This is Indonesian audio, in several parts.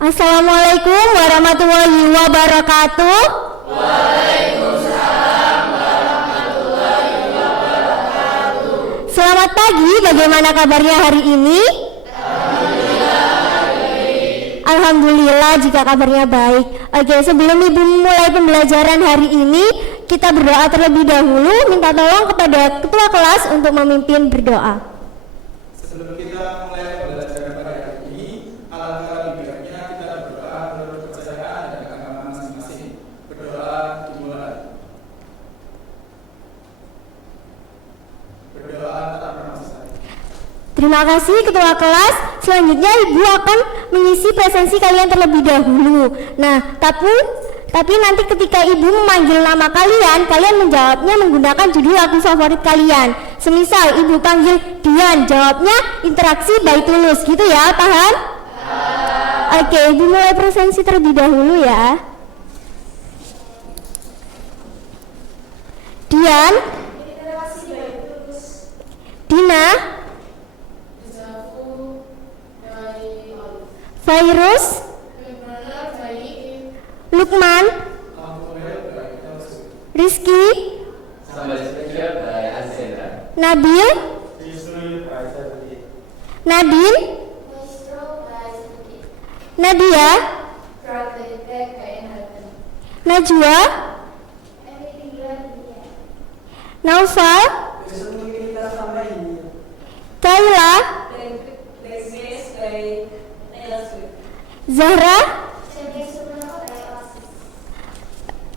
Assalamualaikum warahmatullahi wabarakatuh. Waalaikumsalam warahmatullahi wabarakatuh. Selamat pagi, bagaimana kabarnya hari ini? Alhamdulillah baik. Alhamdulillah jika kabarnya baik. Oke, sebelum Ibu mulai pembelajaran hari ini, kita berdoa terlebih dahulu, minta tolong kepada ketua kelas untuk memimpin berdoa. Sebelum kita mulai pembelajaran pada hari ini, alangkah lebih baiknya kita berdoa menurut kepercayaan dan agama masing-masing. Berdoa dimulai. Berdoa tak pernah selesai. Terima kasih ketua kelas. Selanjutnya Ibu akan mengisi presensi kalian terlebih dahulu. Nah, tapi nanti ketika Ibu memanggil nama kalian, kalian menjawabnya menggunakan judul lagu favorit kalian. Semisal Ibu panggil Dian, jawabnya interaksi by Tulus, gitu ya, paham? Oke, Ibu mulai presensi terlebih dahulu ya. Dian, Interaksi by Tulus. Dina, Jazafu by Alif. Virus, Gimana baik? Lukman, Alhamdulillah baik. Rizky, Sambal spesial by Azera. Nabil, Yusril Faisal. Nadine, Maestro by Sedikit. Nadia, Praktek by Enhalten. Najwa, Anything Dunia. Naufal, Kayla, Business by Taylor Swift. Zahra. Jadi semua by Oasis.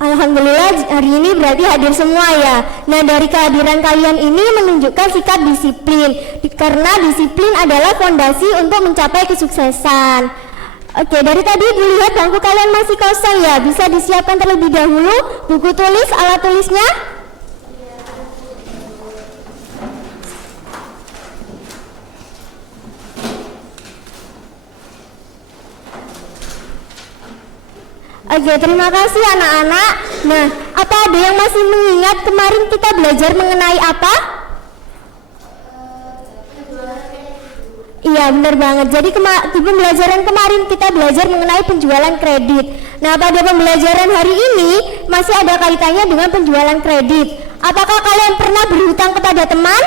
Alhamdulillah hari ini berarti hadir semua ya. Nah, dari kehadiran kalian ini menunjukkan sikap disiplin, karena disiplin adalah fondasi untuk mencapai kesuksesan. Oke, dari tadi Ibu lihat bangku kalian masih kosong ya. Bisa disiapkan terlebih dahulu buku tulis, alat tulisnya. Oke, terima kasih anak-anak. Nah, apa ada yang masih mengingat kemarin kita belajar mengenai apa? Iya, benar banget. Jadi di pembelajaran kemarin kita belajar mengenai penjualan kredit. Nah, pada pembelajaran hari ini masih ada kaitannya dengan penjualan kredit. Apakah kalian pernah berhutang kepada teman?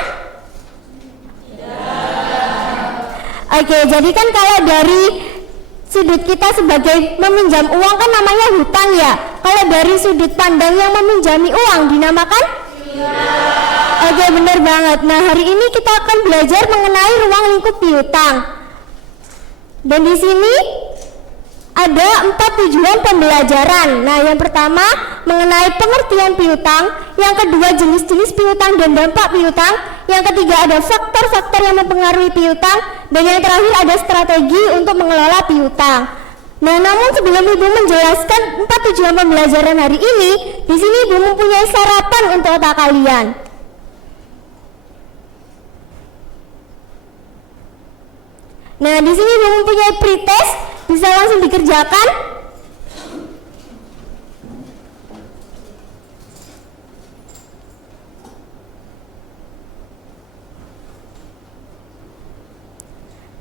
Oke, jadi kan kalau dari sudut kita sebagai meminjam uang kan namanya hutang ya. Kalau dari sudut pandang yang meminjami uang dinamakan? Oke, benar banget. Nah, hari ini kita akan belajar mengenai ruang lingkup piutang. Dan di sini ada 4 tujuan pembelajaran. Nah, yang pertama mengenai pengertian piutang, yang kedua jenis-jenis piutang dan dampak piutang, yang ketiga ada faktor-faktor yang mempengaruhi piutang, dan yang terakhir ada strategi untuk mengelola piutang. Nah, namun sebelum Ibu menjelaskan 4 tujuan pembelajaran hari ini, di sini Ibu mempunyai sarapan untuk otak kalian. Nah, di sini Ibu mempunyai pretest, bisa langsung dikerjakan.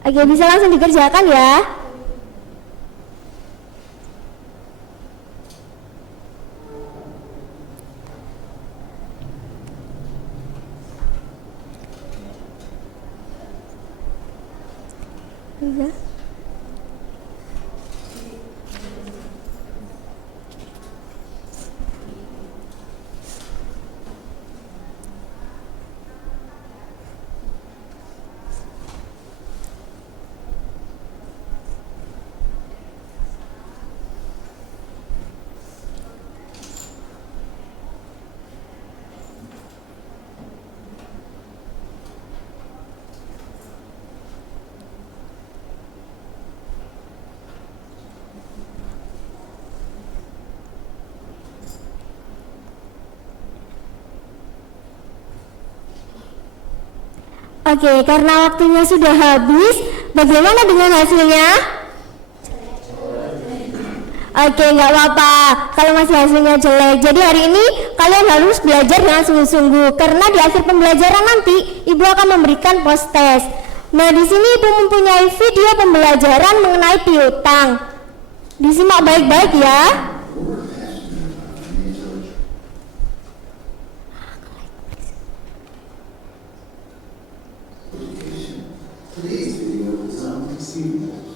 Oke, bisa langsung dikerjakan ya. Iya. Oke, karena waktunya sudah habis, bagaimana dengan hasilnya? Oke, nggak apa-apa kalau masih hasilnya jelek. Jadi hari ini kalian harus belajar dengan sungguh-sungguh, karena di akhir pembelajaran nanti Ibu akan memberikan post test. Nah, di sini Ibu mempunyai video pembelajaran mengenai piutang. Disimak baik-baik ya. Today's video is on receivables.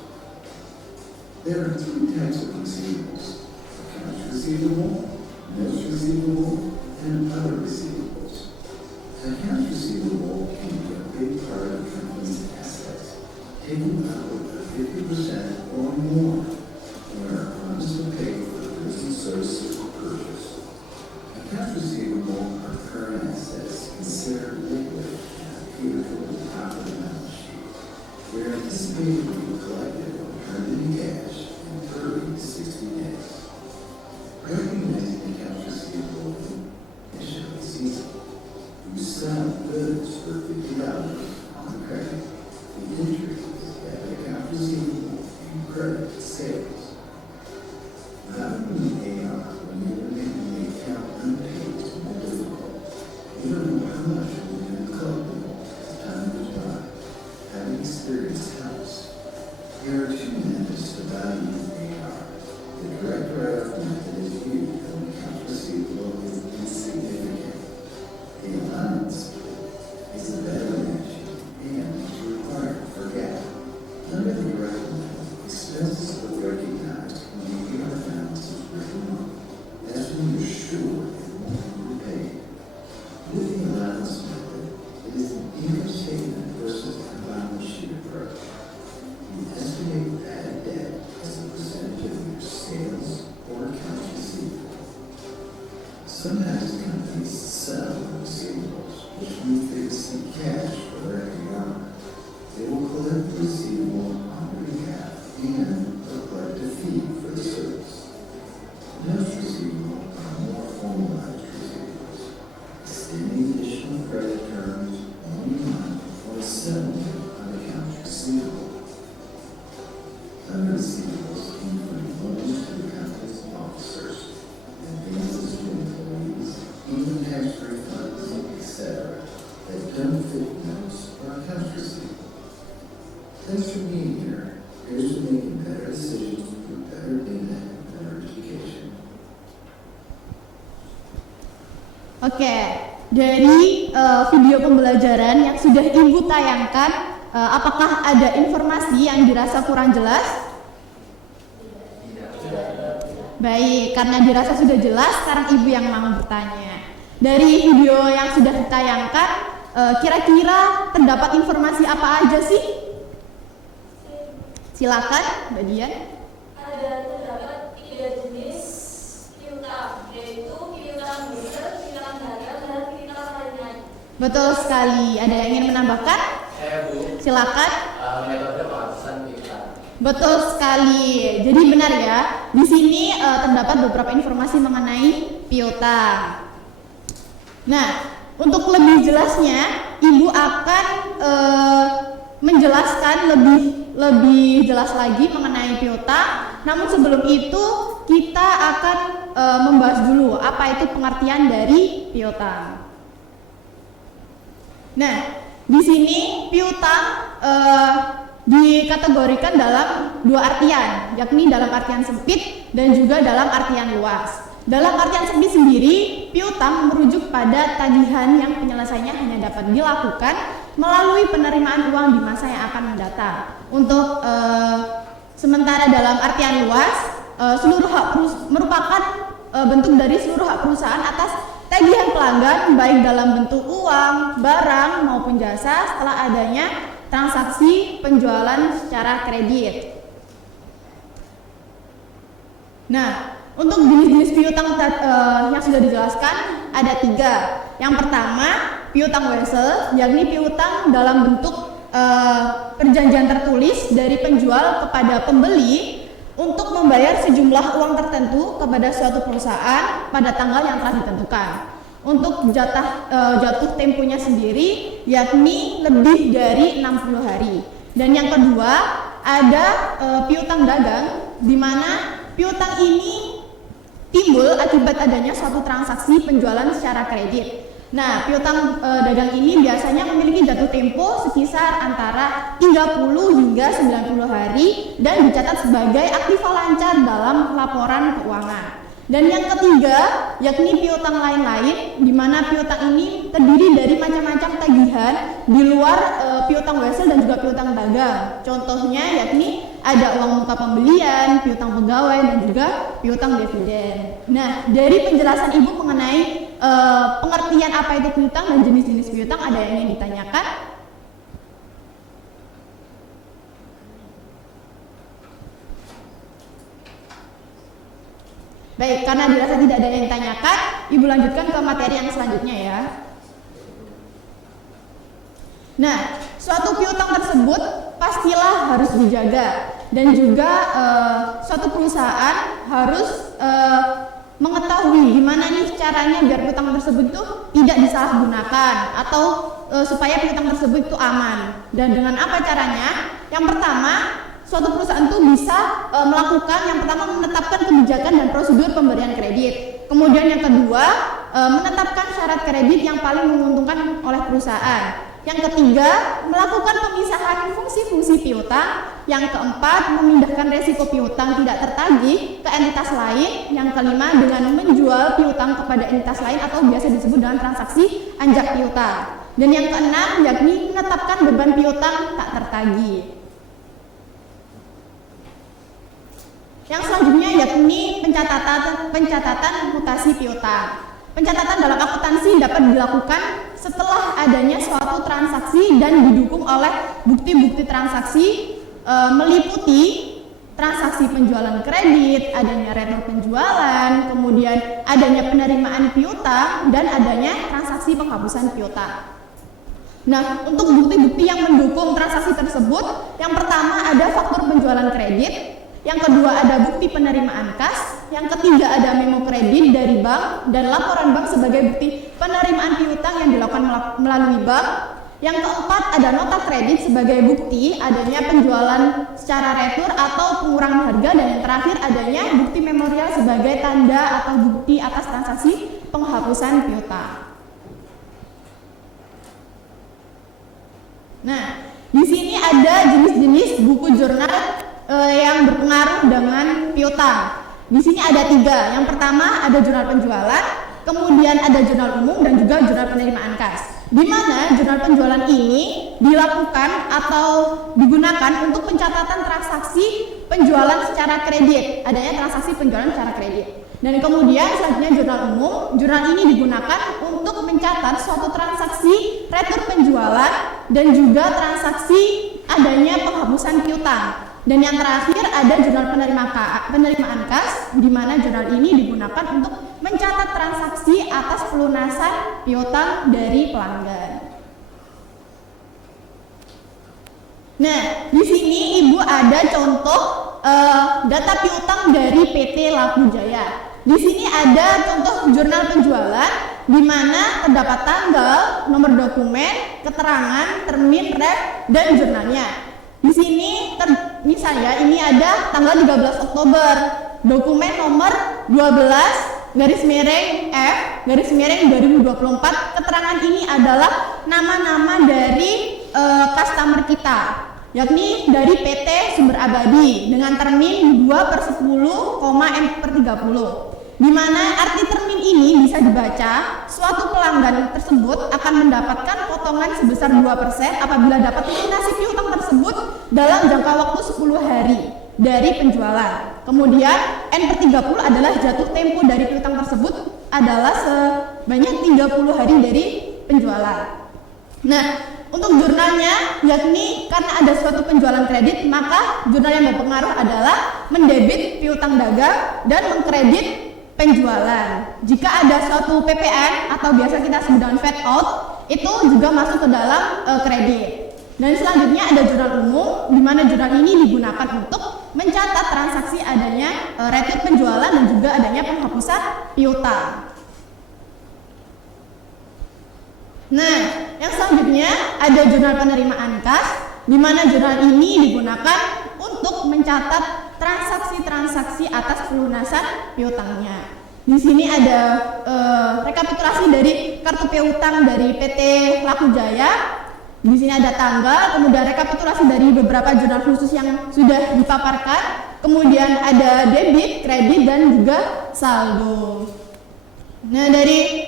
There are three types of receivables: accounts receivable, notes receivable, and other receivables. Accounts receivable can be a big part of a company's assets, taking out over 50% or more when a promise to pay for the goods and services purchased. Accounts receivable are current assets considered liquid and appear to the top of the balance sheet. We are anticipated to be collected or turned into cash in 30 to 60 days. Recognizing accounts receivable initially seasonal. You sell goods for $50 on credit. The entry is that accounts receivable and credit sales. Valuing AR when you're making the account unpaid is more difficult. You don't know how much will be uncollectible as time goes by. Having experience helps. Here are two methods to value AR. The direct write-off method is used when accounts receivable is insignificant. The allowance is a better match and is required for GAAP. Under the direct method, expenses are recognized when the AR balance is written off. That's when you're sure it won't be repaid. With the allowance method, it is an income statement versus a balance sheet approach. You estimate bad debt as a percentage of your sales or accounts receivable. Sometimes companies sell receivables, which means they receive cash for their AR. They will collect the receivable on their behalf and they'll collect a fee for the service. Notes receivable are more formalized receivables, extending additional credit terms only month for a settlement of accounts receivable. Other receivables include loans to the company's officers, advances to employees, income tax refunds, etc., that don't fit notes or accounts receivable. Thanks for being here. Here's to making better decisions through better data and better education. Oke, dari video pembelajaran yang sudah Ibu tayangkan, apakah ada informasi yang dirasa kurang jelas? Baik, karena dirasa sudah jelas, sekarang Ibu yang mau bertanya. Dari video yang sudah ditayangkan, kira-kira terdapat informasi apa aja sih? Silakan, Mbak Dian. Terdapat 3 jenis piutang, yaitu piutang besar, piutang dagang, dan piutang lainnya. Betul sekali. Ada yang ingin menambahkan? Saya Bu, Silakan. metode penghapusan piutang. Betul sekali. Jadi benar ya. Di sini terdapat beberapa informasi mengenai piutang. Nah, untuk lebih jelasnya, Ibu akan menjelaskan lebih jelas lagi mengenai piutang. Namun sebelum itu kita akan membahas dulu apa itu pengertian dari piutang. Nah, di sini piutang dikategorikan dalam dua artian, yakni dalam artian sempit dan juga dalam artian luas. Dalam artian sempit sendiri, piutang merujuk pada tagihan yang penyelesaiannya hanya dapat dilakukan melalui penerimaan uang di masa yang akan mendatang. Untuk sementara dalam artian luas, seluruh hak merupakan bentuk dari seluruh hak perusahaan atas tagihan pelanggan baik dalam bentuk uang, barang maupun jasa setelah adanya transaksi penjualan secara kredit. Nah, untuk jenis-jenis piutang yang sudah dijelaskan ada 3. Yang pertama, piutang wesel, yakni piutang dalam bentuk perjanjian tertulis dari penjual kepada pembeli untuk membayar sejumlah uang tertentu kepada suatu perusahaan pada tanggal yang telah ditentukan. Untuk jatuh temponya sendiri yakni lebih dari 60 hari. Dan yang kedua ada piutang dagang, di mana piutang ini timbul akibat adanya suatu transaksi penjualan secara kredit. Nah, piutang dagang ini biasanya memiliki jatuh tempo sekisar antara 30 hingga 90 hari dan dicatat sebagai aktiva lancar dalam laporan keuangan. Dan yang ketiga, yakni piutang lain-lain, di mana piutang ini terdiri dari macam-macam tagihan di luar piutang wesel dan juga piutang dagang. Contohnya yakni ada uang muka pembelian, piutang pegawai, dan juga piutang dividen. Nah, dari penjelasan Ibu mengenai pengertian apa itu piutang dan jenis-jenis piutang, ada yang ingin ditanyakan? Baik, karena dirasa tidak ada yang ditanyakan, Ibu lanjutkan ke materi yang selanjutnya ya. Nah, suatu piutang tersebut pastilah harus dijaga, dan juga suatu perusahaan harus mengetahui gimana nih caranya biar piutang tersebut itu tidak disalahgunakan atau supaya piutang tersebut itu aman. Dan dengan apa caranya? Yang pertama, suatu perusahaan itu bisa melakukan yang pertama menetapkan kebijakan dan prosedur pemberian kredit. Kemudian yang kedua, menetapkan syarat kredit yang paling menguntungkan oleh perusahaan. Yang ketiga, melakukan pemisahan fungsi-fungsi piutang. Yang keempat, memindahkan resiko piutang tidak tertagih ke entitas lain. Yang kelima, dengan menjual piutang kepada entitas lain atau biasa disebut dengan transaksi anjak piutang. Dan yang keenam, yakni menetapkan beban piutang tak tertagih. Yang selanjutnya yakni pencatatan mutasi piutang. Pencatatan dalam akuntansi dapat dilakukan setelah adanya suatu transaksi dan didukung oleh bukti-bukti transaksi meliputi transaksi penjualan kredit, adanya retur penjualan, kemudian adanya penerimaan piutang, dan adanya transaksi penghapusan piutang. Nah, untuk bukti-bukti yang mendukung transaksi tersebut, yang pertama ada faktur penjualan kredit, yang kedua ada bukti penerimaan kas, yang ketiga ada memo kredit dari bank dan laporan bank sebagai bukti penerimaan piutang yang dilakukan melalui bank. Yang keempat ada nota kredit sebagai bukti adanya penjualan secara retur atau pengurangan harga, dan yang terakhir adanya bukti memorial sebagai tanda atau bukti atas transaksi penghapusan piutang. Nah, di sini ada jenis-jenis buku jurnal yang berpengaruh dengan piutang. Di sini ada 3. Yang pertama ada jurnal penjualan, kemudian ada jurnal umum, dan juga jurnal penerimaan kas. Di mana jurnal penjualan ini dilakukan atau digunakan untuk pencatatan transaksi penjualan secara kredit, adanya transaksi penjualan secara kredit. Dan kemudian selanjutnya jurnal umum, jurnal ini digunakan untuk mencatat suatu transaksi retur penjualan dan juga transaksi adanya penghapusan piutang. Dan yang terakhir ada jurnal penerimaan kas, di mana jurnal ini digunakan untuk mencatat transaksi atas pelunasan piutang dari pelanggan. Nah, di sini Ibu ada contoh data piutang dari PT Laku Jaya. Di sini ada contoh jurnal penjualan, di mana terdapat tanggal, nomor dokumen, keterangan, termin, ref, dan jurnalnya. Di sini misalnya ini ada tanggal 13 Oktober, dokumen nomor 12/F/2024. Keterangan ini adalah nama-nama dari customer kita, yakni dari PT Sumber Abadi dengan termin 2/10,M/30. Di mana arti termin ini bisa dibaca, suatu pelanggan tersebut akan mendapatkan potongan sebesar 2% apabila dapat melunasi piutang tersebut dalam jangka waktu 10 hari dari penjualan. Kemudian N/30 adalah jatuh tempo dari piutang tersebut adalah sebanyak 30 hari dari penjualan. Nah, untuk jurnalnya, yakni karena ada suatu penjualan kredit, maka jurnal yang berpengaruh adalah mendebit piutang dagang dan mengkredit penjualan. Jika ada suatu PPN atau biasa kita sebut dengan fade out, itu juga masuk ke dalam kredit. Dan selanjutnya ada jurnal umum, di mana jurnal ini digunakan untuk mencatat transaksi adanya retur penjualan dan juga adanya penghapusan piutang. Nah, yang selanjutnya ada jurnal penerimaan kas, di mana jurnal ini digunakan untuk mencatat transaksi-transaksi atas pelunasan piutangnya. Di sini ada rekapitulasi dari kartu piutang dari PT Laku Jaya. Di sini ada tanggal, kemudian rekapitulasi dari beberapa jurnal khusus yang sudah dipaparkan, kemudian ada debit, kredit, dan juga saldo. Nah, dari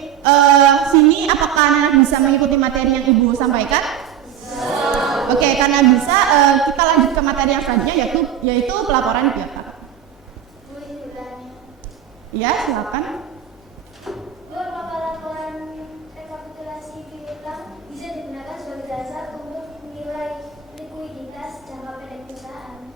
sini apakah anak bisa mengikuti materi yang Ibu sampaikan? Bisa. Oke, karena bisa, kita lanjut ke materi yang selanjutnya yaitu pelaporan piutang. Ya, silakan. Bu, apakah laporan rekapitulasi piutang bisa digunakan sebagai dasar untuk menilai likuiditas jangka pendek perusahaan?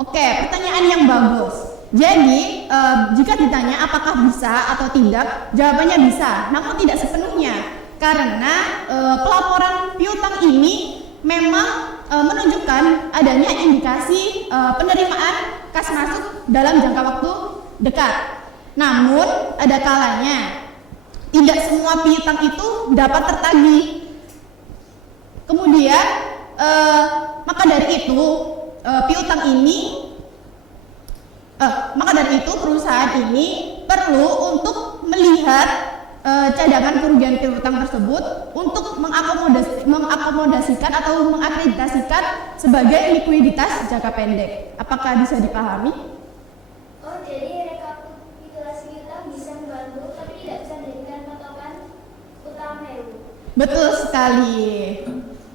Oke, pertanyaan yang bagus. Jadi, jika ditanya apakah bisa atau tidak, jawabannya bisa, namun tidak sepenuhnya. Karena pelaporan piutang ini memang menunjukkan adanya indikasi penerimaan kas masuk dalam jangka waktu dekat. Namun, ada kalanya tidak semua piutang itu dapat tertagih. Kemudian, maka dari itu perusahaan ini perlu untuk melihat cadangan kerugian piutang tersebut untuk mengakomodasikan atau mengakreditasikan sebagai likuiditas jangka pendek. Apakah bisa dipahami? Oh, jadi rekapitulasi piutang bisa membantu tapi tidak bisa dijadikan patokan utama ya, Bu? Betul sekali.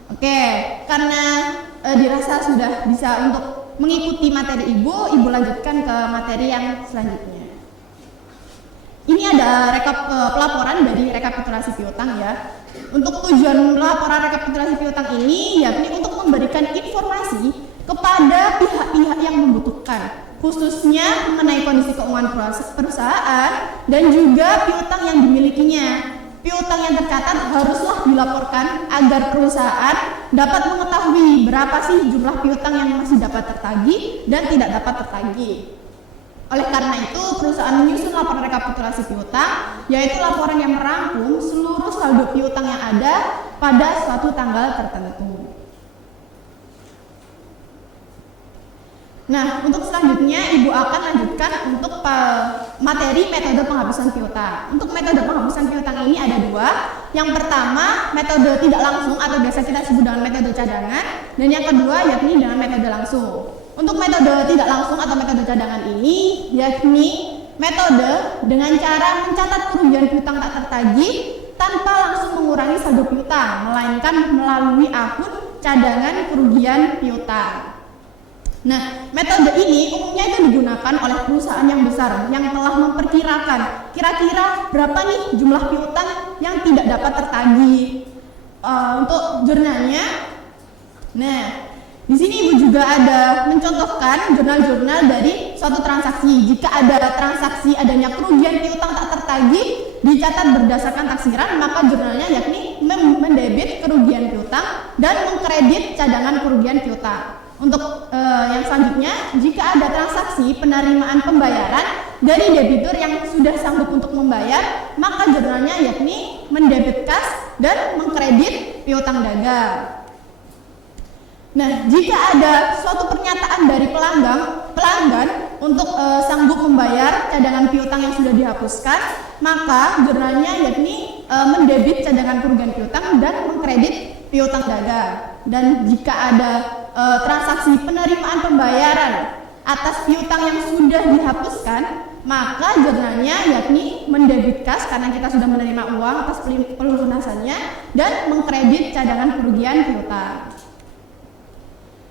Oke, karena dirasa sudah bisa untuk mengikuti materi Ibu lanjutkan ke materi yang selanjutnya. Ini ada pelaporan dari rekapitulasi piutang ya. Untuk tujuan pelaporan rekapitulasi piutang ini yakni untuk memberikan informasi kepada pihak-pihak yang membutuhkan, khususnya mengenai kondisi keuangan perusahaan dan juga piutang yang dimilikinya. Piutang yang tercatat haruslah dilaporkan agar perusahaan dapat mengetahui berapa sih jumlah piutang yang masih dapat tertagih dan tidak dapat tertagih. Oleh karena itu, perusahaan menyusun laporan rekapitulasi piutang, yaitu laporan yang merangkum seluruh saldo piutang yang ada pada suatu tanggal tertentu. Nah, untuk selanjutnya Ibu akan lanjutkan untuk materi metode penghapusan piutang. Untuk metode penghapusan piutang ini ada dua. Yang pertama, metode tidak langsung atau biasa kita sebut dengan metode cadangan, dan yang kedua yakni dengan metode langsung. Untuk metode tidak langsung atau metode cadangan ini yakni metode dengan cara mencatat kerugian piutang tak tertagih tanpa langsung mengurangi saldo piutang, melainkan melalui akun cadangan kerugian piutang. Nah, metode ini umumnya itu digunakan oleh perusahaan yang besar yang telah memperkirakan kira-kira berapa nih jumlah piutang yang tidak dapat tertagih. Untuk jurnalnya, nah di sini Ibu juga ada mencontohkan jurnal-jurnal dari suatu transaksi. Jika ada transaksi adanya kerugian piutang tak tertagih dicatat berdasarkan taksiran, maka jurnalnya yakni mendebit kerugian piutang dan mengkredit cadangan kerugian piutang. Untuk yang selanjutnya, jika ada transaksi penerimaan pembayaran dari debitur yang sudah sanggup untuk membayar, maka jurnalnya yakni mendebit kas dan mengkredit piutang dagang. Nah, jika ada suatu pernyataan dari pelanggan untuk sanggup membayar cadangan piutang yang sudah dihapuskan, maka jurnalnya yakni mendebit cadangan kerugian piutang dan mengkredit piutang dagang. Dan jika ada transaksi penerimaan pembayaran atas piutang yang sudah dihapuskan, maka jurnalnya yakni mendebit kas karena kita sudah menerima uang atas pelunasannya dan mengkredit cadangan kerugian piutang.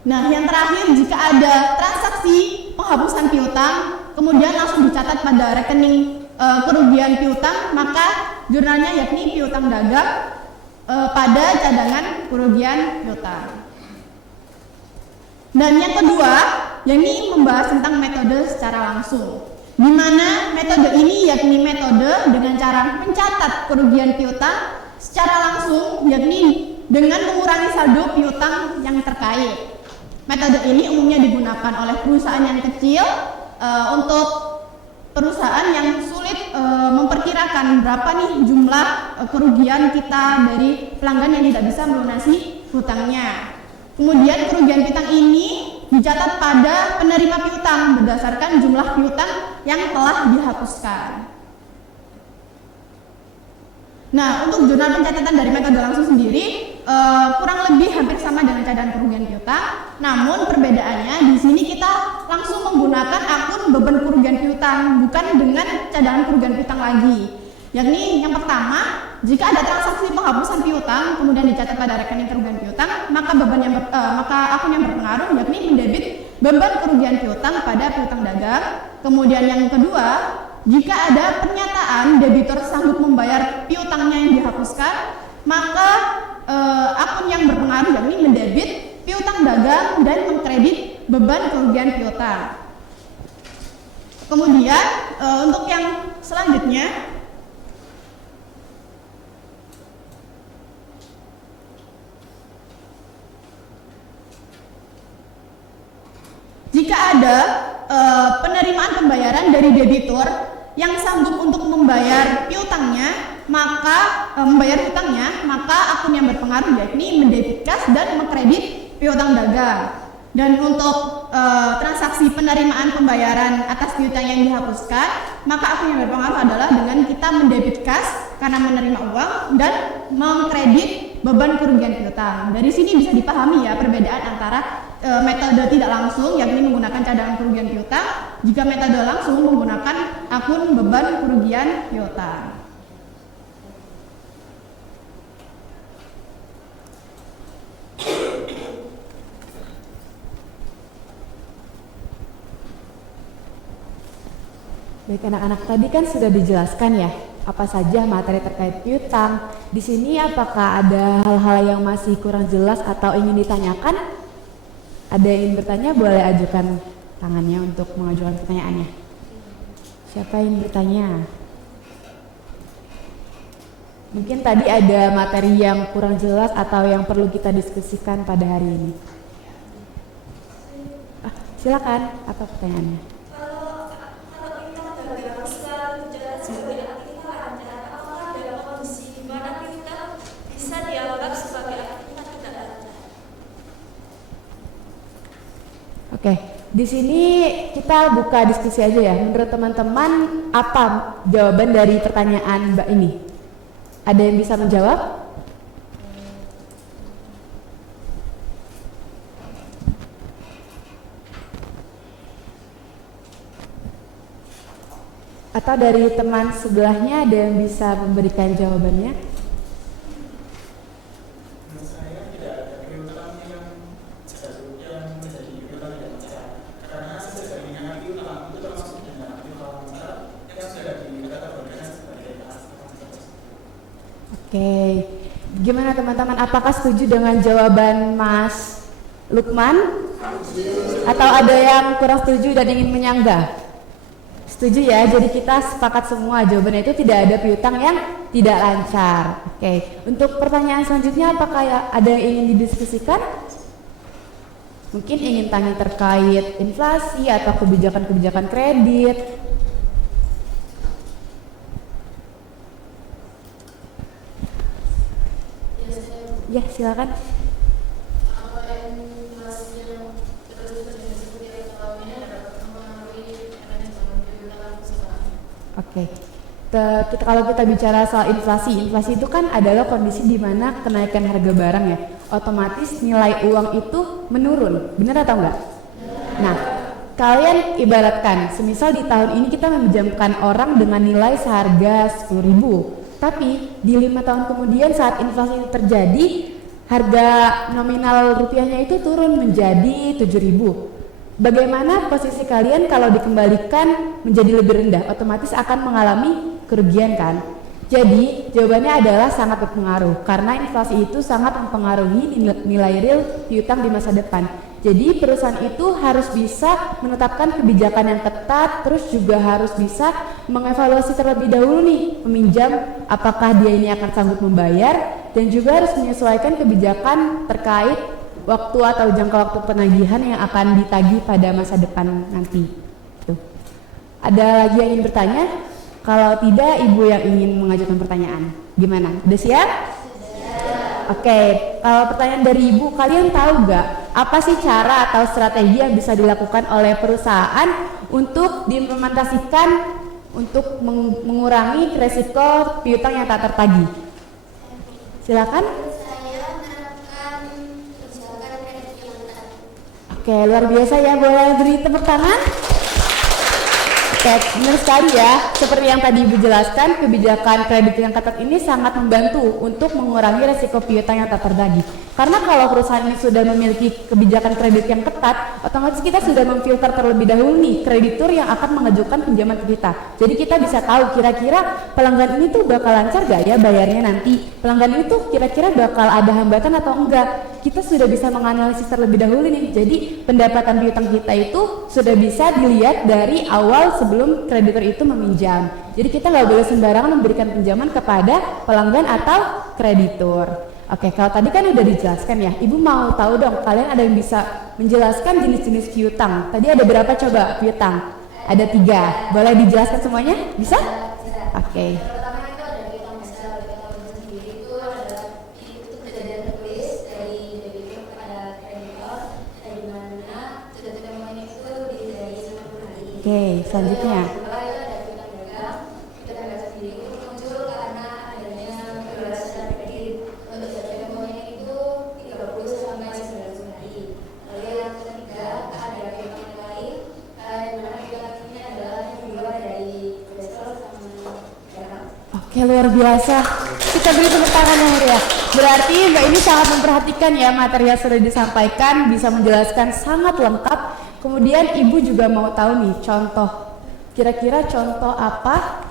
Nah, yang terakhir, jika ada transaksi penghapusan piutang kemudian langsung dicatat pada rekening kerugian piutang, maka jurnalnya yakni piutang dagang pada cadangan kerugian piutang. Dan yang kedua, yakni membahas tentang metode secara langsung, di mana metode ini yakni metode dengan cara mencatat kerugian piutang secara langsung, yakni dengan mengurangi saldo piutang yang terkait. Metode ini umumnya digunakan oleh perusahaan yang kecil untuk perusahaan yang sulit memperkirakan berapa nih jumlah kerugian kita dari pelanggan yang tidak bisa melunasi hutangnya. Kemudian kerugian piutang ini dicatat pada penerima piutang berdasarkan jumlah piutang yang telah dihapuskan. Nah, untuk jurnal pencatatan dari metode langsung sendiri kurang lebih hampir sama dengan cadangan kerugian piutang. Namun perbedaannya di sini kita langsung menggunakan akun beban kerugian piutang, bukan dengan cadangan kerugian piutang lagi. Yakni yang pertama, jika ada transaksi penghapusan piutang kemudian dicatat pada rekening kerugian piutang, maka maka akun yang berpengaruh yakni mendebit beban kerugian piutang pada piutang dagang. Kemudian yang kedua, jika ada pernyataan debitur sanggup membayar piutangnya yang dihapuskan, maka akun yang berpengaruh yakni mendebit piutang dagang dan mengkredit beban kerugian piutang. Kemudian untuk yang selanjutnya, jika ada penerimaan pembayaran dari debitur yang sanggup untuk membayar piutangnya, maka membayar hutangnya, maka akun yang berpengaruh yakni mendebit kas dan mengkredit piutang dagang. Dan untuk transaksi penerimaan pembayaran atas piutang yang dihapuskan, maka akun yang berpengaruh adalah dengan kita mendebit kas karena menerima uang dan mengkredit beban kerugian piutang. Dari sini bisa dipahami ya perbedaan antara metode tidak langsung yakni menggunakan cadangan kerugian piutang, jika metode langsung menggunakan akun beban kerugian piutang. Baik anak-anak, tadi kan sudah dijelaskan ya apa saja materi terkait piutang. Di sini apakah ada hal-hal yang masih kurang jelas atau ingin ditanyakan? Ada yang ingin bertanya, boleh ajukan tangannya untuk mengajukan pertanyaannya. Siapa yang bertanya? Mungkin tadi ada materi yang kurang jelas atau yang perlu kita diskusikan pada hari ini. Silakan, apa pertanyaannya? Oke, di sini kita buka diskusi aja ya. Menurut teman-teman, apa jawaban dari pertanyaan Mbak ini? Ada yang bisa menjawab? Atau dari teman sebelahnya ada yang bisa memberikan jawabannya? Oke, gimana teman-teman? Apakah setuju dengan jawaban Mas Lukman? Atau ada yang kurang setuju dan ingin menyanggah? Setuju ya, jadi kita sepakat semua jawabannya itu tidak ada piutang yang tidak lancar. Oke, untuk pertanyaan selanjutnya apakah ada yang ingin didiskusikan? Mungkin ingin tanya terkait inflasi atau kebijakan-kebijakan kredit. Ya, silakan. Oke. Kalau kita bicara soal inflasi itu kan adalah kondisi di mana kenaikan harga barang ya, otomatis nilai uang itu menurun, benar atau enggak? Nah, kalian ibaratkan, semisal di tahun ini kita meminjamkan orang dengan nilai seharga 10.000. Tapi di 5 tahun kemudian saat inflasi terjadi, harga nominal rupiahnya itu turun menjadi 7.000. Bagaimana posisi kalian kalau dikembalikan menjadi lebih rendah? Otomatis akan mengalami kerugian kan? Jadi jawabannya adalah sangat berpengaruh karena inflasi itu sangat mempengaruhi nilai real piutang di masa depan. Jadi perusahaan itu harus bisa menetapkan kebijakan yang ketat, terus juga harus bisa mengevaluasi terlebih dahulu nih peminjam apakah dia ini akan sanggup membayar, dan juga harus menyesuaikan kebijakan terkait waktu atau jangka waktu penagihan yang akan ditagih pada masa depan nanti. Tuh. Ada lagi yang ingin bertanya? Kalau tidak, Ibu yang ingin mengajukan pertanyaan. Gimana? Udah siap? Oke, kalau pertanyaan dari Ibu, kalian tahu nggak apa sih cara atau strategi yang bisa dilakukan oleh perusahaan untuk diimplementasikan untuk mengurangi resiko piutang yang tak tertagih? Silakan. Saya menerapkan kebijakan kredit yang ketat. Oke, luar biasa ya. Boleh beri tepuk tangan? Oke, benar sekali ya. Seperti yang tadi Ibu jelaskan, kebijakan kredit yang ketat ini sangat membantu untuk mengurangi resiko piutang yang tak tertagih. Karena kalau perusahaan ini sudah memiliki kebijakan kredit yang ketat, otomatis kita sudah memfilter terlebih dahulu nih kreditur yang akan mengajukan pinjaman ke kita. Jadi kita bisa tahu kira-kira pelanggan ini tuh bakal lancar gak ya bayarnya nanti. Pelanggan ini tuh kira-kira bakal ada hambatan atau enggak. Kita sudah bisa menganalisis terlebih dahulu nih. Jadi pendapatan piutang kita itu sudah bisa dilihat dari awal sebelum kreditur itu meminjam. Jadi kita nggak boleh sembarangan memberikan pinjaman kepada pelanggan atau kreditur. Oke, kalau tadi kan udah dijelaskan ya, Ibu mau tahu dong, kalian ada yang bisa menjelaskan jenis-jenis piutang? Tadi ada berapa coba piutang? Ada 3, boleh dijelaskan semuanya? Bisa? Oke. Pertama itu ada piutang dasar. Piutang dasar sendiri itu adalah itu perjanjian tertulis dari debitur kepada kreditor, di mana jatuh ini itu dari 90 hari. Oke, selanjutnya. Setelah itu ada piutang dagang. Piutang dagang sendiri itu muncul karena adanya kebebasan kredit. Untuk jatuh temuannya itu 30 sampai 90 hari. Lalu yang ketiga ada piutang nilai, di mana piutang ini adalah yang dibuat dari investor sama dagang. Oke, luar biasa. Kita beri tepuk tangan yang meriah. Berarti Mbak ini sangat memperhatikan ya materi yang sudah disampaikan, bisa menjelaskan sangat lengkap. Kemudian Ibu juga mau tahu nih contoh. Kira-kira contoh apa?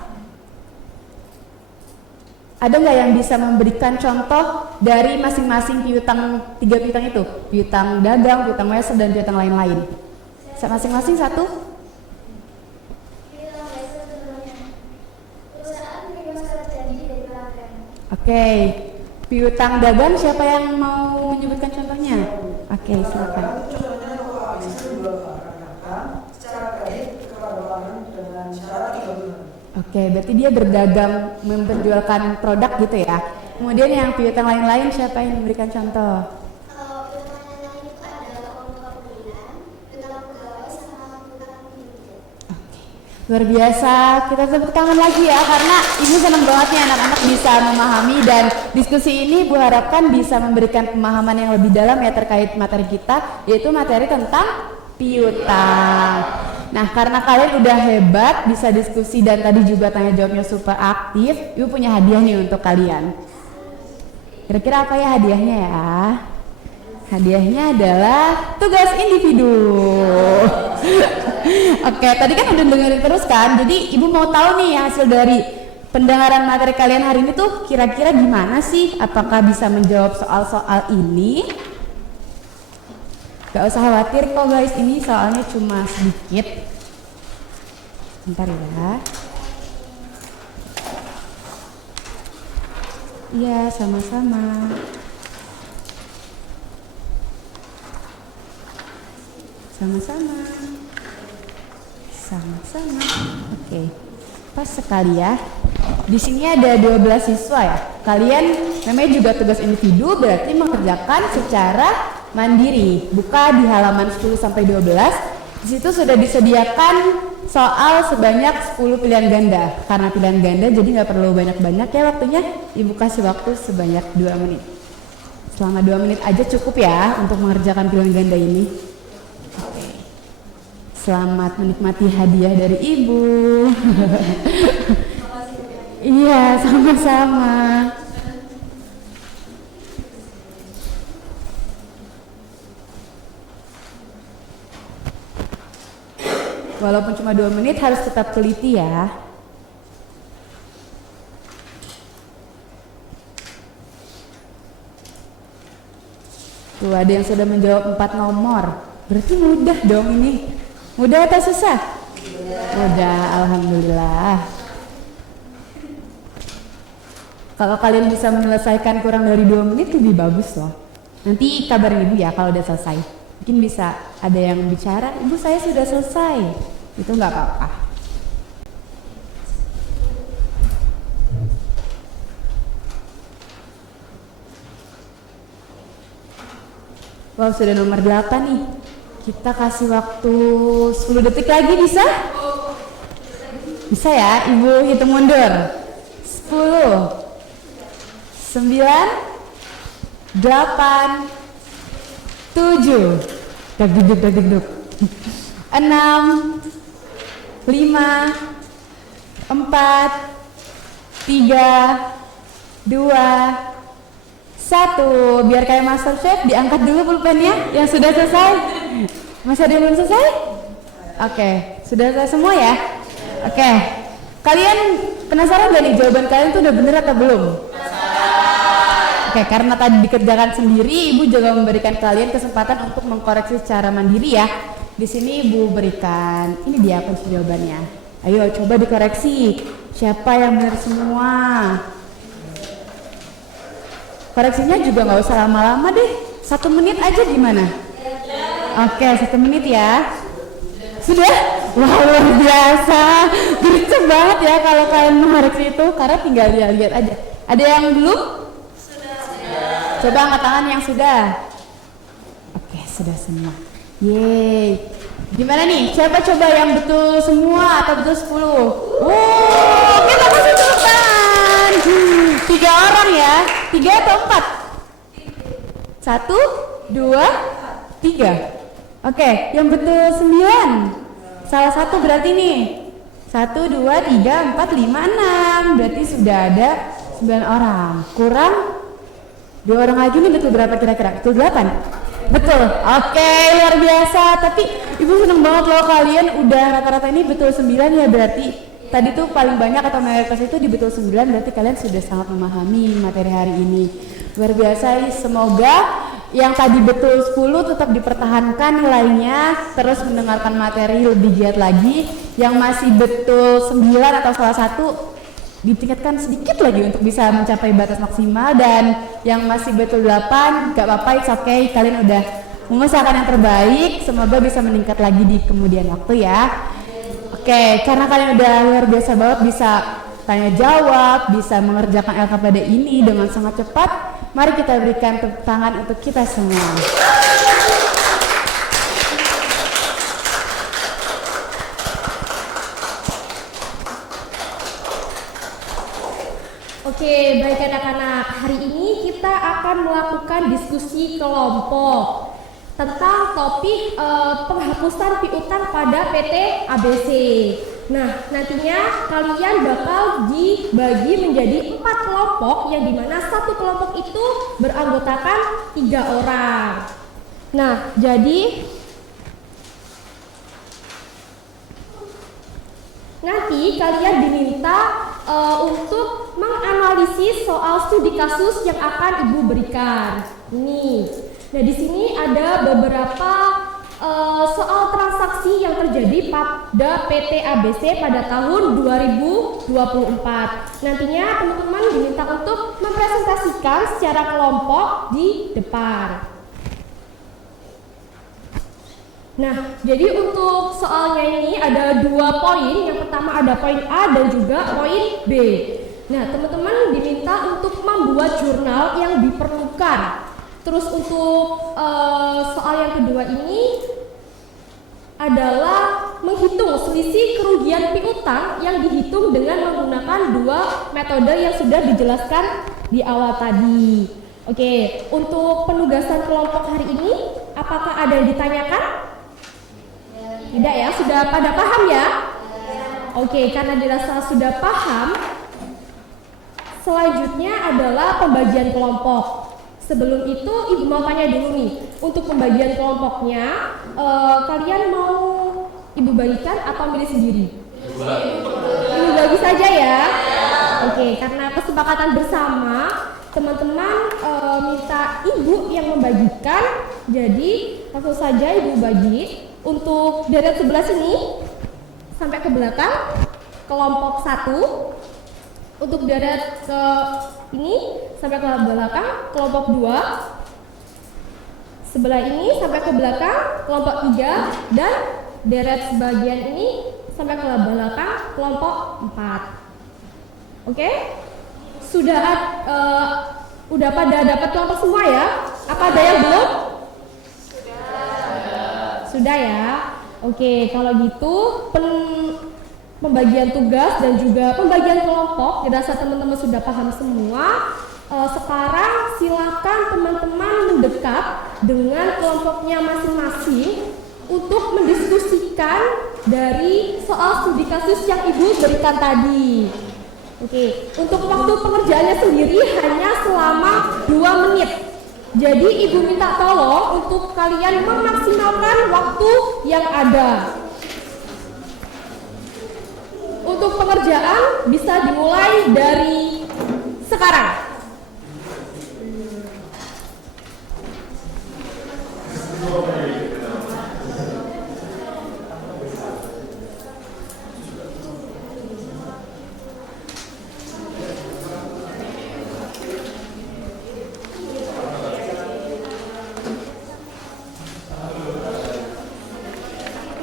Ada nggak yang bisa memberikan contoh dari masing-masing piutang, 3 piutang itu? Piutang dagang, piutang wesel, dan piutang lain-lain. Masing-masing satu? Piutang dasar sebenarnya perusahaan menerima surat janji dari pelanggan. Oke. Piutang dagang siapa yang mau menyebutkan contohnya? Oke, silakan. Contohnya kalau bisa dilakukan secara kredit kepada pelanggan dengan syarat 3 bulan. Oke, berarti dia berdagang memperjualkan produk gitu ya. Kemudian yang piutang lain-lain siapa yang memberikan contoh? Kalau piutang yang lain itu ada uang bulan, piutang pegawai sama piutang manajer. Luar biasa, kita tepuk tangan lagi ya karena Ibu senang banget nih anak-anak bisa memahami, dan diskusi ini Bu harapkan bisa memberikan pemahaman yang lebih dalam ya terkait materi kita, yaitu materi tentang piutang. Nah, karena kalian udah hebat bisa diskusi dan tadi juga tanya jawabnya super aktif, Ibu punya hadiah nih untuk kalian. Kira-kira apa ya hadiahnya ya? Hadiahnya adalah tugas individu. Oke, tadi kan udah dengerin terus kan, jadi Ibu mau tahu nih hasil dari pendengaran materi kalian hari ini tuh kira-kira gimana sih? Apakah bisa menjawab soal-soal ini? Gak usah khawatir kok guys, ini soalnya cuma sedikit. Bentar ya. Iya, sama-sama. Sama-sama. Sama-sama. Oke. Pas sekali ya. Di sini ada 12 siswa ya. Kalian namanya juga tugas individu, berarti mengerjakan secara mandiri. Buka di halaman 10 sampai 12. Di situ sudah disediakan soal sebanyak 10 pilihan ganda. Karena pilihan ganda jadi nggak perlu banyak-banyak ya waktunya. Ibu kasih waktu sebanyak 2 menit. Selama 2 menit aja cukup ya untuk mengerjakan pilihan ganda ini. Oke. Selamat menikmati hadiah dari Ibu. Iya, sama-sama. Walaupun cuma 2 menit harus tetap teliti ya. Tuh ada yang sudah menjawab 4 nomor. Berarti mudah dong ini. Mudah atau susah? Mudah, alhamdulillah. Kalau kalian bisa menyelesaikan kurang dari 2 menit lebih bagus loh. Nanti kabarin Ibu ya kalau udah selesai. Mungkin bisa ada yang bicara, Ibu saya sudah selesai. Itu nggak apa-apa. Wow, sudah nomor 8 nih. Kita kasih waktu 10 detik lagi, bisa? Bisa ya, Ibu hitung mundur. 10 8, 7, dagdugduk, 6, 5, 4, 3, 2, 1. Biar kayak Master Chef, diangkat dulu pulpennya yang sudah selesai. Masih ada yang belum selesai? Oke, sudah selesai semua ya? Oke, kalian penasaran gak nih jawaban kalian tuh udah bener atau belum? Oke, karena tadi dikerjakan sendiri, Ibu juga memberikan kalian kesempatan untuk mengkoreksi secara mandiri ya. Di sini Ibu berikan, ini dia kunci jawabannya. Ayo coba dikoreksi. Siapa yang benar semua? Koreksinya juga nggak usah lama-lama deh. 1 menit aja gimana? Oke, 1 menit ya. Sudah? Wah, luar biasa. Gercep banget ya kalau kalian mengoreksi itu, karena tinggal lihat aja. Ada yang belum? Coba angkat tangan yang sudah. Oke, sudah semua. Yeay. Gimana nih? Siapa coba yang betul semua atau betul 10? Kita kasih tepuk tangan. 3 orang ya. 3 atau 4? 1, 2, 3. Oke, yang betul 9. Salah satu berarti nih. 1, 2, 3, 4, 5, 6. Berarti sudah ada 9 orang. Kurang 2 orang lagi nih, betul berapa kira-kira? Betul 8? Betul. Oke, luar biasa. Tapi Ibu seneng banget loh kalian udah rata-rata ini betul 9 ya, berarti tadi tuh paling banyak atau mayoritas itu di betul 9, berarti kalian sudah sangat memahami materi hari ini. Luar biasa. Semoga yang tadi betul 10 tetap dipertahankan nilainya, terus mendengarkan materi lebih giat lagi. Yang masih betul 9 atau salah satu ditingkatkan sedikit lagi untuk bisa mencapai batas maksimal, dan yang masih betul 8 gak apa-apa, it's okay, kalian udah mengusahakan yang terbaik, semoga bisa meningkat lagi di kemudian waktu ya. Oke, karena kalian udah luar biasa banget bisa tanya jawab, bisa mengerjakan LKPD ini dengan sangat cepat, mari kita berikan tepuk tangan untuk kita semua. Oke, baik anak-anak. Hari ini kita akan melakukan diskusi kelompok tentang topik penghapusan piutang pada PT ABC. Nah, nantinya kalian bakal dibagi menjadi 4 kelompok, yang dimana satu kelompok itu beranggotakan 3 orang. Nah, jadi nanti kalian diminta untuk menganalisis soal studi kasus yang akan Ibu berikan. Nih, nah di sini ada beberapa soal transaksi yang terjadi pada PT ABC pada tahun 2024. Nantinya teman-teman diminta untuk mempresentasikan secara kelompok di depan. Nah, jadi untuk soalnya ini ada 2 poin. Yang pertama ada poin A dan juga poin B. Nah, teman-teman diminta untuk membuat jurnal yang diperlukan. Terus untuk soal yang kedua ini adalah menghitung selisih kerugian piutang yang dihitung dengan menggunakan 2 metode yang sudah dijelaskan di awal tadi. Oke, untuk penugasan kelompok hari ini, apakah ada yang ditanyakan? Tidak ya, sudah pada paham ya? Oke, karena dirasa sudah paham, selanjutnya adalah pembagian kelompok. Sebelum itu Ibu mau tanya dulu nih, untuk pembagian kelompoknya kalian mau Ibu bagikan atau milih sendiri? Ibu bagi saja ya. Oke, karena kesepakatan bersama, teman-teman minta Ibu yang membagikan, jadi langsung saja Ibu bagi. Untuk deret sebelah sini sampai ke belakang kelompok 1. Untuk deret ke ini sampai ke belakang kelompok 2. Sebelah ini sampai ke belakang kelompok 3, dan deret sebagian ini sampai ke belakang kelompok 4. Oke? Sudah udah pada dapat kelompok semua ya? Apa ada yang belum? Sudah ya? Oke, kalau gitu pembagian tugas dan juga pembagian kelompok dirasa teman-teman sudah paham semua. Sekarang silakan teman-teman mendekat dengan kelompoknya masing-masing untuk mendiskusikan dari soal studi kasus yang Ibu berikan tadi. Oke, untuk waktu pengerjaannya sendiri hanya selama 2 menit. Jadi Ibu minta tolong untuk kalian memaksimalkan waktu yang ada. Untuk pengerjaan bisa dimulai dari sekarang.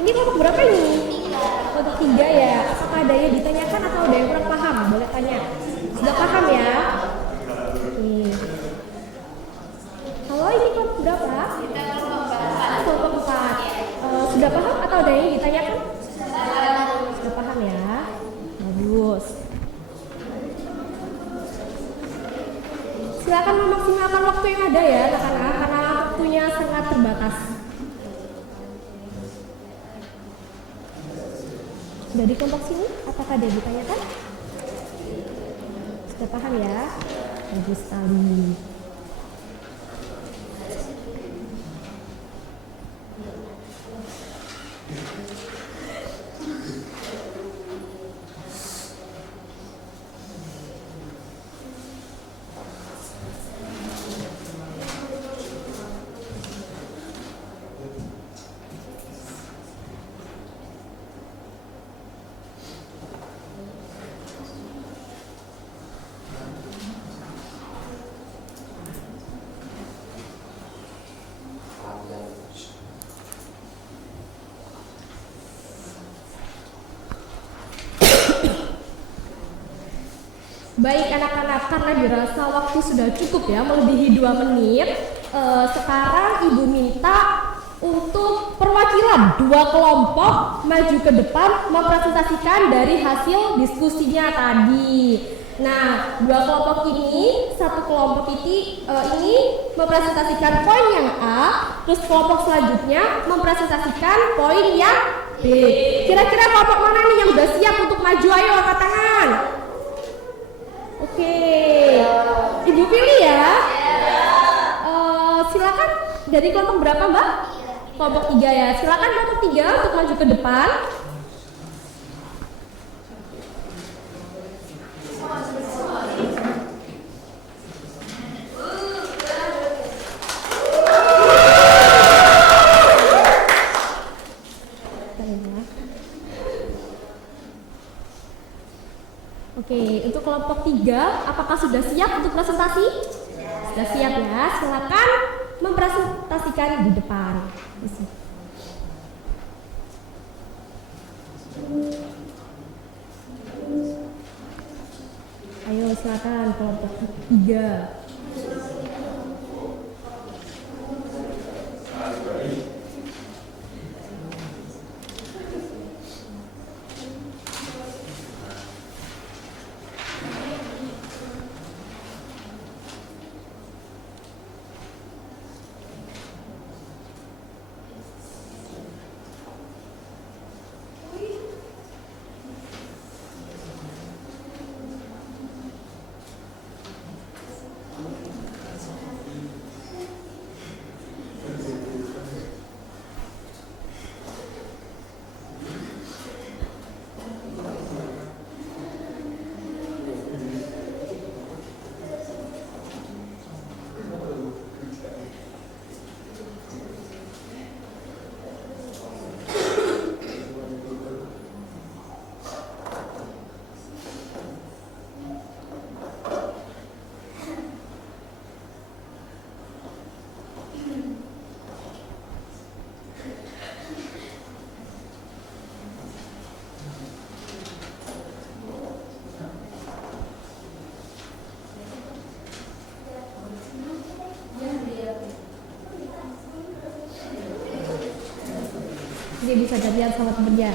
Ini kelompok berapa ini? Kelompok 3 ya. Apakah ada yang ditanyakan atau ada yang kurang paham? Boleh tanya. Sudah paham ya? Oke. Halo, ini kelompok berapa? Kelompok 4. Sudah paham atau ada yang ditanyakan? Sudah paham ya? Bagus. Silakan memaksimalkan waktu yang ada ya, anak-anak, karena waktunya sangat terbatas. Dari kelompok sini, apakah ada yang ditanyakan? Sudah paham ya? Bagus sekali. Baik anak-anak, karena dirasa waktu sudah cukup ya, melebihi 2 menit. Sekarang Ibu minta untuk perwakilan 2 kelompok maju ke depan mempresentasikan dari hasil diskusinya tadi. Nah, 2 kelompok ini, 1 kelompok ini mempresentasikan poin yang A, terus kelompok selanjutnya mempresentasikan poin yang B. Kira-kira kelompok mana nih yang udah siap untuk maju? Ayo angkat tangan. Oke, Ibu pilih ya. Silakan dari kelompok berapa Mbak? Kelompok 3 ya. Silakan kelompok 3 untuk maju ke depan. Oke, untuk kelompok 3, apakah sudah siap untuk presentasi? Sudah siap ya, silakan mempresentasikan di depan. Ayo silakan kelompok 3. Dia bisa gantian sama temennya.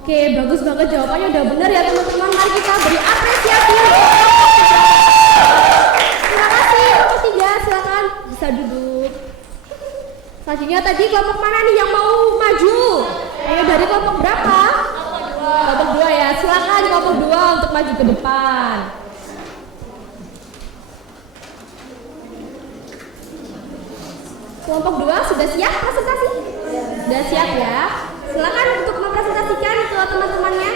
Oke, bagus banget jawabannya udah benar ya teman-teman. Mari kita beri apresiasi. Terima kasih kelompok 3, silakan bisa duduk. Selanjutnya tadi kelompok mana nih yang mau maju? Ayo dari kelompok berapa? Kelompok 2 ya, silakan kelompok 2 untuk maju ke depan. Kelompok 2 sudah siap presentasi? Sudah siap ya. Silakan untuk mempresentasikan ke teman-temannya.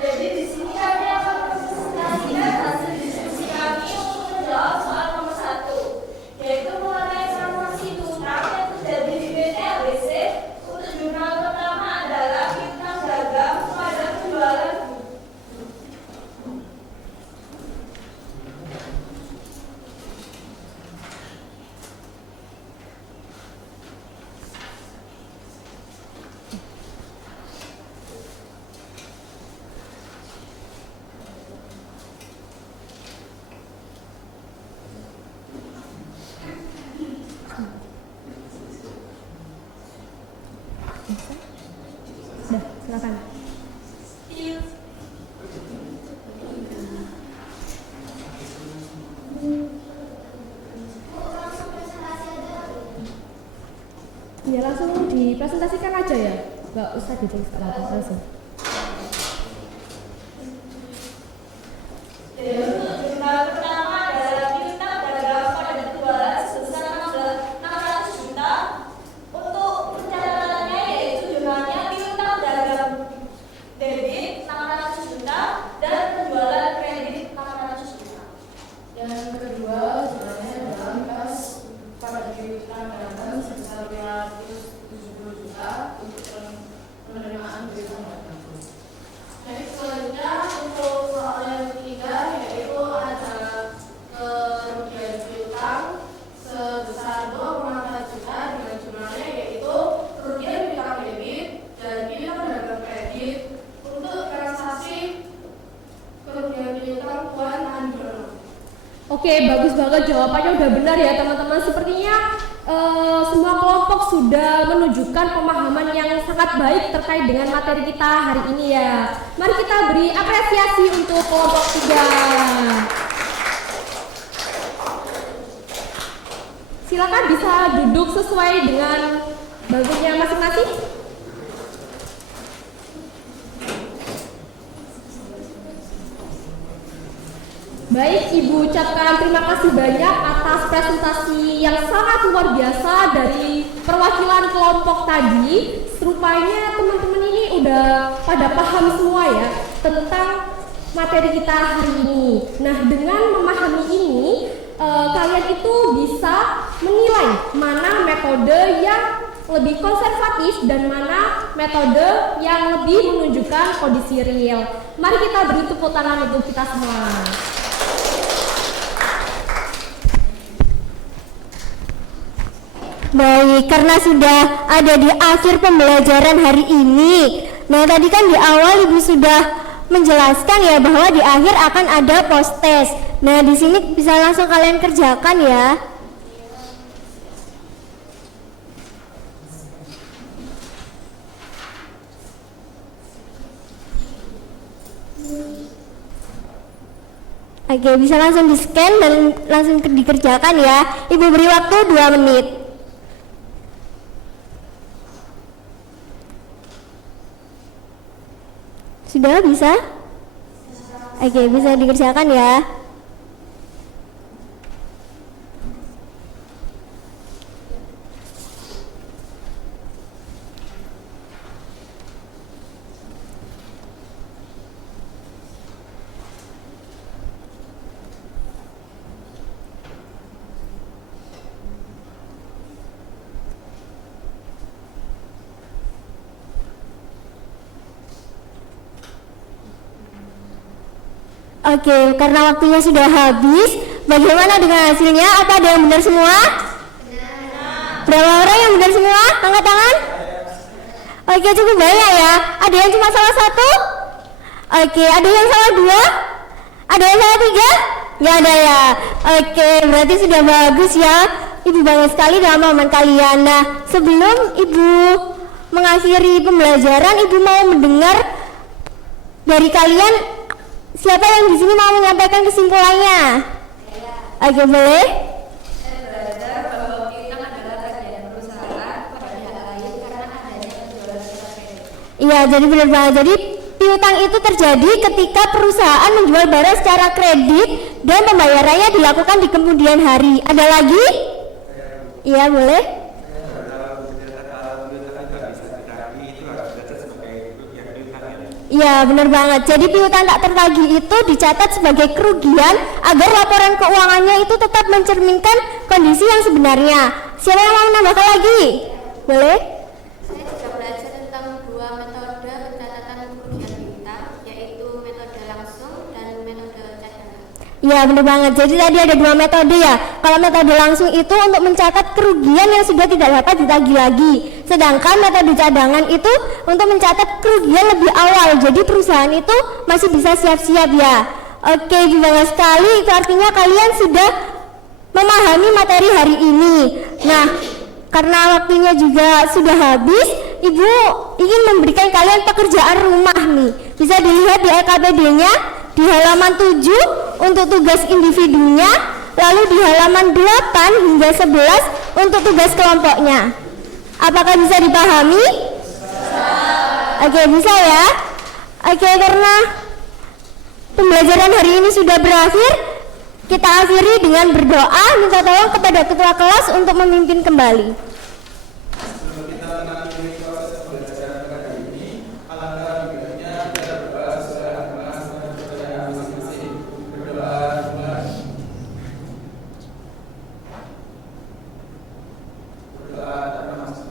Jadi di sini kami akan mempresentasikan hasil diskusi kami untuk menjawab soal nomor 1, yaitu mengenai transaksi utang yang terjadi di PT ABC. Untuk jurnal pertama adalah piutang dagang pada penjualan. Sudah, silakan. Ya langsung dipresentasikan aja ya, nggak usah ditulis apa-apa langsung. Jurnal pertama adalah piutang dagang pada penjualan sebesar 600 juta. Untuk pencatatannya yaitu jurnalnya piutang dagang debit 600 juta dan penjualan kredit 600 juta. Yang kedua, jurnalnya adalah kas pada piutang dagang sebesar 570 juta untuk penerimaan piutang dagang. Jadi selanjutnya untuk soal yang ketiga yaitu ada kerugian piutang sebesar 2,4 juta dengan jurnalnya yaitu kerugian piutang debit dan piutang dagang kredit untuk transaksi kerugian piutang Puan Androno. Oke, bagus banget jawabannya udah benar ya teman-teman. Sepertinya semua kelompok sudah menunjukkan pemahaman yang sangat baik terkait dengan materi kita hari ini ya. Mari kita beri apresiasi untuk kelompok 3. Silakan bisa duduk sesuai dengan bangkunya masing-masing. Baik, Ibu ucapkan terima kasih banyak atas presentasi yang sangat luar biasa dari perwakilan kelompok tadi. Serupanya teman-teman ini udah pada paham semua ya tentang materi kita hari ini. Nah, dengan memahami ini, kalian itu bisa menilai mana metode yang lebih konservatif dan mana metode yang lebih menunjukkan kondisi real. Mari kita beri tepuk tangan untuk kita semua. Baik, karena sudah ada di akhir pembelajaran hari ini. Nah, tadi kan di awal Ibu sudah menjelaskan ya bahwa di akhir akan ada post test. Nah, di sini bisa langsung kalian kerjakan ya. Oke, bisa langsung di-scan dan langsung dikerjakan ya. Ibu beri waktu 2 menit. Sudah bisa? Oke, bisa dikerjakan ya. Oke, karena waktunya sudah habis, bagaimana dengan hasilnya? Apa ada yang benar semua? Berapa orang yang benar semua? Angkat tangan. Oke, cukup banyak ya. Ada yang cuma salah 1? Oke, ada yang salah 2? Ada yang salah 3? Gak ada ya. Oke, berarti sudah bagus ya. Ibu bangga sekali dalam pemahaman kalian. Nah, sebelum Ibu mengakhiri pembelajaran, Ibu mau mendengar Dari kalian siapa yang di sini mau menyampaikan kesimpulannya? Oke, boleh? Saya belajar bahwa piutang adalah tagihan perusahaan kepada pihak lain karena adanya penjualan surat kredit. Iya, jadi benar banget. Jadi piutang itu terjadi ketika perusahaan menjual barang secara kredit dan pembayarannya dilakukan di kemudian hari. Ada lagi? Iya, boleh. Iya, benar banget. Jadi piutang tak tertagih itu dicatat sebagai kerugian agar laporan keuangannya itu tetap mencerminkan kondisi yang sebenarnya. Siapa yang mau menambahkan lagi? Boleh? Saya juga belajar tentang dua metode pencatatan kerugian piutang, yaitu metode langsung dan metode cadangan. Iya, benar banget. Jadi tadi ada dua metode ya. Kalau metode langsung itu untuk mencatat kerugian yang sudah tidak dapat ditagih lagi. Sedangkan metode cadangan itu untuk mencatat kerugian lebih awal. Jadi perusahaan itu masih bisa siap-siap ya. Oke, banget sekali. Itu artinya kalian sudah memahami materi hari ini. Nah, karena waktunya juga sudah habis, Ibu ingin memberikan kalian pekerjaan rumah nih. Bisa dilihat di LKPD-nya di halaman 7 untuk tugas individunya, lalu di halaman 8 hingga 11 untuk tugas kelompoknya. Apakah bisa dipahami? Oke, bisa ya. Oke, karena pembelajaran hari ini sudah berakhir, kita akhiri dengan berdoa, minta tolong kepada ketua kelas untuk memimpin kembali. Sebelum kita mengakhiri proses pembelajaran kali ini, alangkah lebih baiknya kita berdoa sesuai kelas dan kepercayaan masing-masing. Berdoa mulai. Berdoa tanpa maksud.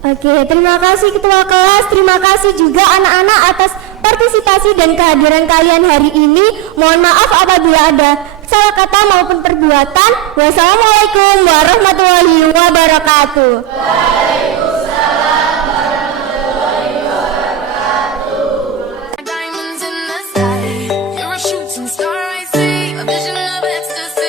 Oke, terima kasih ketua kelas, terima kasih juga anak-anak atas partisipasi dan kehadiran kalian hari ini. Mohon maaf apabila ada salah kata maupun perbuatan. Wassalamualaikum warahmatullahi wabarakatuh. Waalaikumsalam warahmatullahi wabarakatuh. Diamonds in the sky, you're a shooting star, I see, a vision of ecstasy.